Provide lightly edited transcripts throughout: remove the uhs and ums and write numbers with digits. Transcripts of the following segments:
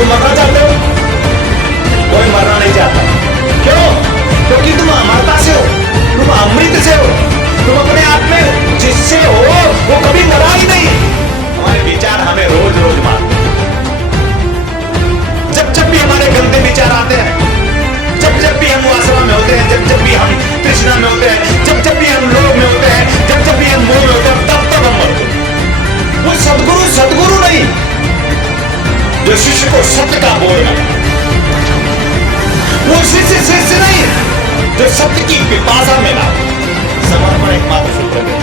तुम मरना चाहते हो? कोई मरना नहीं चाहता। क्यों? क्योंकि तुम अमरता से हो, तुम अमृत से हो, तुम अपने आप में जिससे हो वो कभी मरा ही नहीं। हमारे विचार हमें रोज रोज मारते हैं। जब जब भी हमारे गंदे विचार आते हैं, जब जब भी हम वासना में होते हैं, जब जब भी हम तृष्णा में होते हैं, जब जब भी हम लोभ में होते हैं, जब जब भी हम मोह में होते हैं, तब तब हम मरते हैं। वो सदगुरु नहीं जो शिष्य को सत्य का बोलना, वो शिष्य नहीं जो सत्य की पिपासा में ना। समर्पण एकमात्र सूत्र है।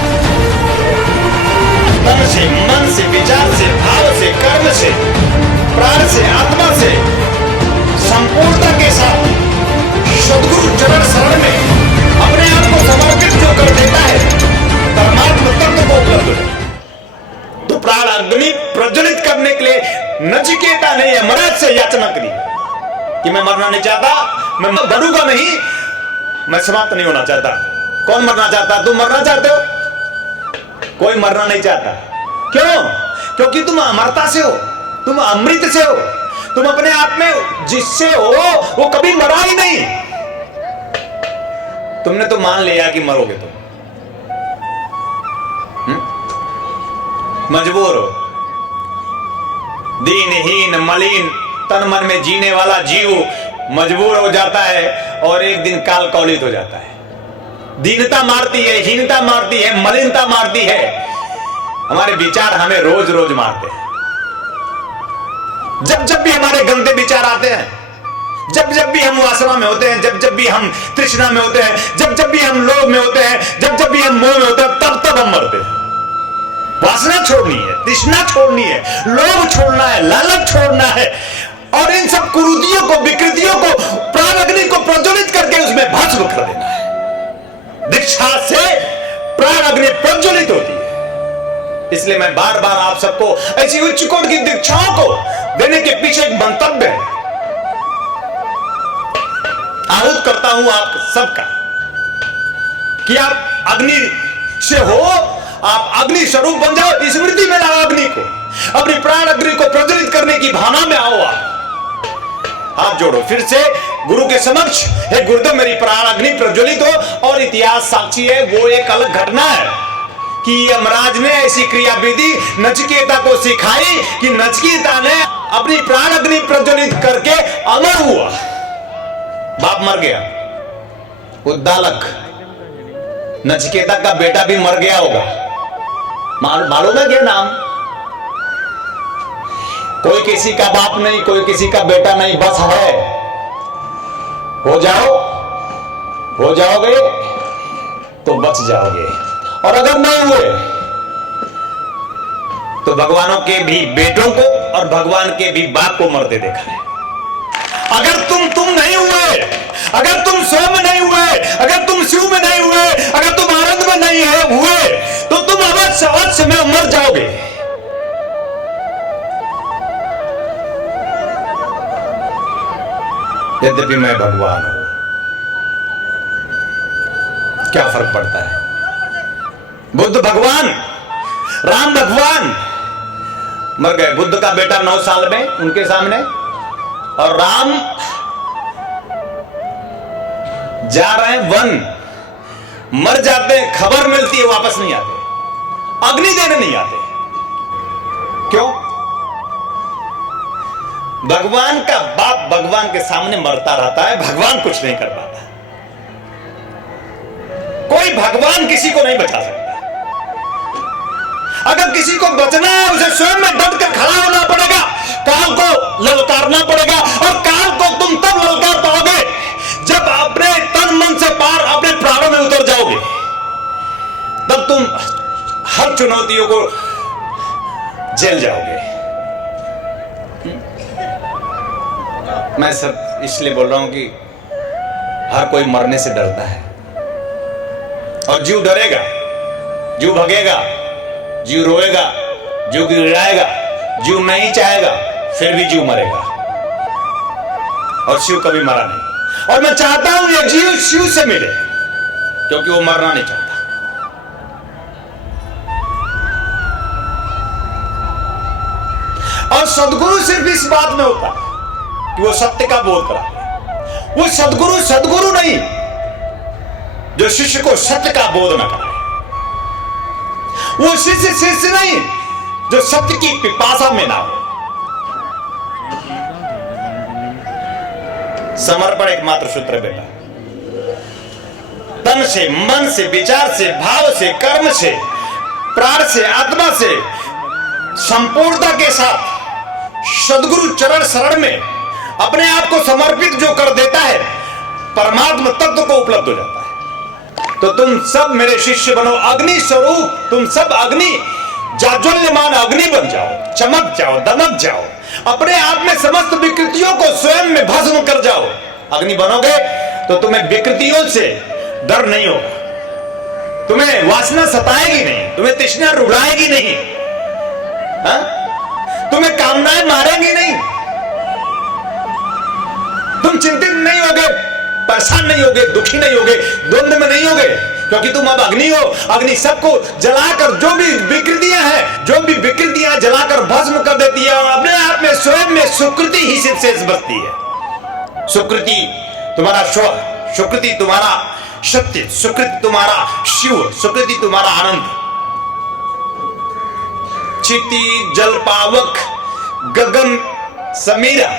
तन से, मन से, विचार से, भाव से, कर्म से, प्राण से, आत्मा से संपूर्णता के साथ सद्गुरु चरण शरण में अपने आप को समर्पित जो कर देता है, परमात्मा तत्व को उपलब्ध है। तो प्राण अग्नि प्रज्वलित करने के लिए नचिकेता ने यमराज से याचना करी कि मैं मरना नहीं चाहता, मैं डरूंगा नहीं, मैं समाप्त नहीं होना चाहता। कौन मरना चाहता? तुम मरना चाहते हो? कोई मरना नहीं चाहता। क्यों? क्योंकि तुम अमरता से हो, तुम अमृत से हो, तुम अपने आप में जिससे हो वो कभी मरा ही नहीं। तुमने तो मान लिया कि मरोगे तुम, मजबूर हो। दीनहीन मलिन तन मन में जीने वाला जीव मजबूर हो जाता है और एक दिन काल कौलित हो जाता है। दीनता मारती है, हीनता मारती है, मलिनता मारती है। हमारे विचार हमें रोज रोज मारते हैं। जब जब भी हमारे गंदे विचार आते हैं, जब जब भी हम वासना में होते हैं, जब जब भी हम तृष्णा में होते हैं, जब जब भी हम लोभ में होते हैं, जब जब भी हम मोह में होते हैं, तब तब हम मरते हैं। वासना छोड़नी है, तृष्णा छोड़नी है, लोभ छोड़ना है, लालच छोड़ना है और इन सब कुरीतियों को, विकृतियों को, प्राण अग्नि को प्रज्वलित करके उसमें भस्म कर देना है। दीक्षा से प्राण अग्नि प्रज्वलित होती है। इसलिए मैं बार बार आप सबको ऐसी उच्च कोट की दीक्षाओं को देने के पीछे एक मंतव्य है। आहूत करता हूं आप सबका कि आप अग्नि से हो, आप अग्नि स्वरूप बन जाओ। स्मृति में लाओ अग्नि को, अपनी प्राण अग्नि को प्रज्वलित करने की भावना में आओ। आप हाथ जोड़ो फिर से गुरु के समक्ष, हे गुरुदेव मेरी प्राण अग्नि प्रज्वलित हो। और इतिहास साक्षी है, वो एक अलग घटना है कि यमराज ने ऐसी क्रिया विधि नचिकेता को सिखाई कि नचिकेता ने अपनी प्राण अग्नि प्रज्वलित करके अमर हुआ। बाप मर गया, उद्दालक नचिकेता का बेटा भी मर गया होगा। मालूम है क्या नाम? कोई किसी का बाप नहीं, कोई किसी का बेटा नहीं, बस है। हो जाओगे तो बच जाओगे, और अगर नहीं हुए तो भगवानों के भी बेटों को और भगवान के भी बाप को मरते देखा है। अगर तुम नहीं हुए, अगर तुम स्व में नहीं हुए, अगर तुम शिव में नहीं हुए, अगर तुम आनंद में नहीं हुए, तो तुम अवश्य में मर जाओगे। यद्यपि मैं भगवान हूं, क्या फर्क पड़ता है? बुद्ध भगवान, राम भगवान मर गए। बुद्ध का बेटा 9 साल में उनके सामने, और राम जा रहे हैं वन, मर जाते हैं, खबर मिलती है, वापस नहीं आते, अग्नि देने नहीं आते। क्यों? भगवान का बाप भगवान के सामने मरता रहता है, भगवान कुछ नहीं कर पाता। कोई भगवान किसी को नहीं बचा सकता। अगर किसी को बचना है, उसे स्वयं में डट कर खड़ा होना पड़ेगा, काल को ललकारना पड़ेगा। और काल को तुम तब ललकार पाओगे जब अपने तन मन से पार अपने प्राणों में उतर जाओगे। तब तुम हर चुनौतियों को झेल जाओगे। मैं सब इसलिए बोल रहा हूं कि हर कोई मरने से डरता है, और जीव डरेगा, जीव भगेगा, जीव रोएगा, जीव गिड़ाएगा, जीव नहीं चाहेगा, फिर भी जीव मरेगा। और शिव कभी मरा नहीं, और मैं चाहता हूं ये जीव शिव से मिले, क्योंकि वो मरना नहीं चाहता। और सद्गुरु सिर्फ इस बात में होता है कि वो सत्य का बोध कराए। वो सद्गुरु सद्गुरु नहीं जो शिष्य को सत्य का बोध न कराए। वो शिष्य शिष्य नहीं जो सत्य की पिपासा में ना हो। समर्पण एकमात्र सूत्र बेटा, तन से, मन से, विचार से, भाव से, कर्म से, प्राण से, आत्मा से संपूर्णता के साथ सद्गुरु चरण शरण में अपने आप को समर्पित जो कर देता है, परमात्मा तत्व को उपलब्ध हो जाता है। तो तुम सब मेरे शिष्य बनो, अग्नि स्वरूप तुम सब अग्नि, जाज्वल्यमान अग्नि बन जाओ, चमक जाओ, दमक जाओ, अपने आप में समस्त विकृतियों को स्वयं में भस्म कर जाओ। अग्नि बनोगे तो तुम्हें विकृतियों से डर नहीं होगा, तुम्हें वासना सताएगी नहीं, तुम्हें तृष्णा रुलाएगी नहीं, हा? तुम्हें कामनाएं मारेंगी नहीं, तुम चिंतित नहीं होगे, परेशान नहीं होगे, दुखी नहीं होगे, द्वंद्व में नहीं होगे, क्योंकि तुम अब अग्नि हो। अग्नि सबको जलाकर जो भी विकृतियां हैं, जो भी विकृतियां जलाकर भस्म कर देती है और अपने आप में स्वयं में सुकृति ही सिर्फ शेष बचती है। सुकृति तुम्हारा स्वर, सुकृति तुम्हारा सत्य, सुकृति तुम्हारा शिव, सुकृति तुम्हारा आनंद। चिति जल पावक गगन समीरा,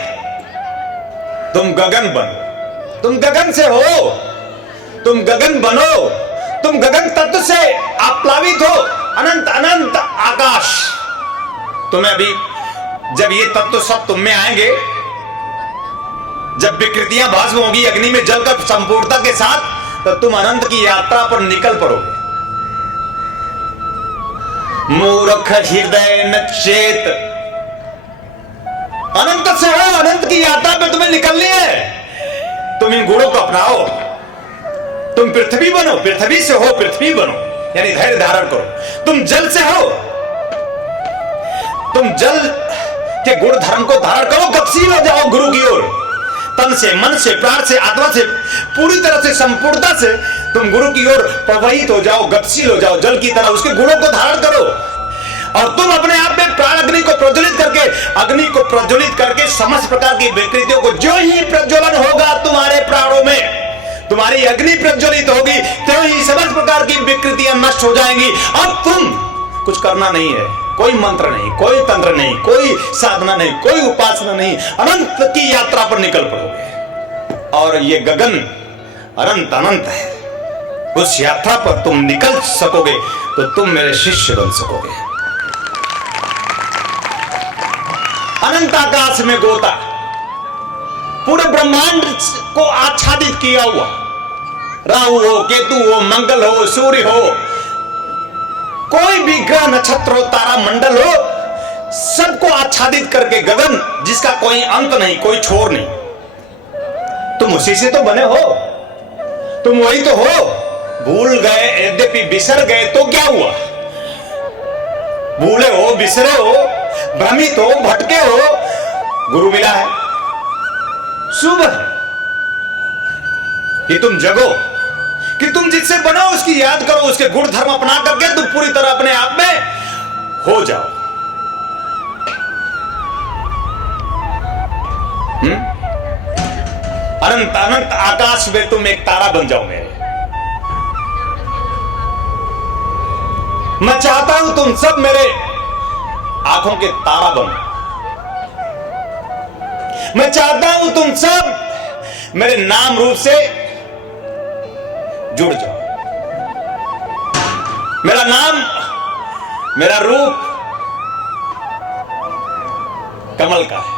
तुम गगन बनो, तुम गगन से हो, तुम गगन बनो, तुम गगन तत्व से आप्लावित हो, अनंत अनंत आकाश। तुम्हें अभी जब ये तत्व सब तुम में आएंगे, जब विकृतियां भस्म होगी अग्नि में जलकर संपूर्णता के साथ, तो तुम अनंत की यात्रा पर निकल पड़ोगे। मूर्ख हृदय न चेत, अनंत से हो, अनंत की यात्रा पे तुम्हें निकलनी है। तुम इन गुणों को अपनाओ, तुम पृथ्वी बनो, पृथ्वी से हो पृथ्वी बनो, यानी धैर्य धारण करो। तुम जल से हो, तुम जल के गुण धर्म को धारण करो, गतिशील हो जाओ गुरु की ओर। तन से, मन से, प्राण से, आत्मा से, पूरी तरह से संपूर्णता से तुम गुरु की ओर प्रवाहित हो जाओ, गतिशील हो जाओ, जल की तरह उसके गुणों को धारण करो। और तुम अपने आप में प्राण अग्नि को प्रज्वलित करके, अग्नि को प्रज्वलित करके समस्त प्रकार की विकृतियों को, जो ही प्रज्वलन होगा तुम्हारे प्राणों में, तुम्हारी अग्नि प्रज्वलित होगी, तो ही समस्त प्रकार की विकृतियां नष्ट हो जाएंगी। अब तुम कुछ करना नहीं है, कोई मंत्र नहीं, कोई तंत्र नहीं, कोई साधना नहीं, कोई उपासना नहीं, अनंत की यात्रा पर निकल पड़ोगे। और ये गगन अनंत अनंत है, उस यात्रा पर तुम निकल सकोगे तो तुम मेरे शिष्य बन सकोगे। अनंत आकाश में गोता, पूरे ब्रह्मांड को आच्छादित किया हुआ, राहु हो, केतु हो, मंगल हो, सूर्य हो, कोई भी ग्रह नक्षत्र हो, तारा मंडल हो, सबको आच्छादित करके गगन, जिसका कोई अंत नहीं, कोई छोर नहीं। तुम उसी से तो बने हो, तुम वही तो हो। भूल गए, यद्यपि बिसर गए तो क्या हुआ? भूले हो, बिसरे हो, भ्रमित हो, भटके हो, गुरु मिला है, शुभ है कि तुम जगो, कि तुम जिससे बनो उसकी याद करो, उसके गुण धर्म अपना करके तुम पूरी तरह अपने आप में हो जाओ। अनंत अनंत आकाश में तुम एक तारा बन जाओ मेरे। मैं चाहता हूं तुम सब मेरे आंखों के तारा बनो। मैं चाहता हूं तुम सब मेरे नाम रूप से जुड़ जाओ। मेरा नाम, मेरा रूप कमल का है।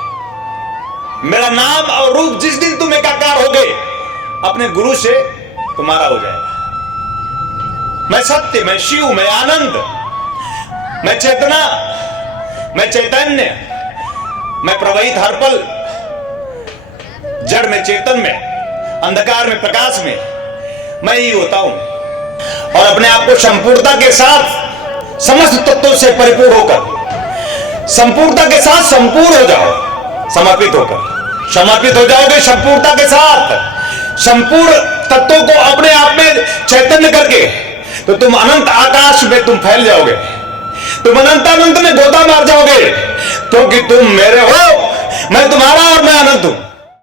मेरा नाम और रूप जिस दिन तुम एकाकार हो गए, अपने गुरु से तुम्हारा हो जाएगा। मैं सत्य, मैं शिव, मैं आनंद, मैं चेतना, मैं चैतन्य, मैं प्रवाहित हर पल, जड़ में चेतन में, अंधकार में प्रकाश में, मैं ही होता हूं। और अपने आप को संपूर्णता के साथ समस्त तत्वों से परिपूर्ण होकर, संपूर्णता के साथ संपूर्ण हो जाओ। समर्पित होकर समर्पित हो जाओगे संपूर्णता के साथ, संपूर्ण तत्वों को अपने आप में चैतन्य करके, तो तुम अनंत आकाश में तुम फैल जाओगे। तुम अनंत अनंत में गोता मार जाओगे, क्योंकि तुम मेरे हो, मैं तुम्हारा और मैं अनंत हूं।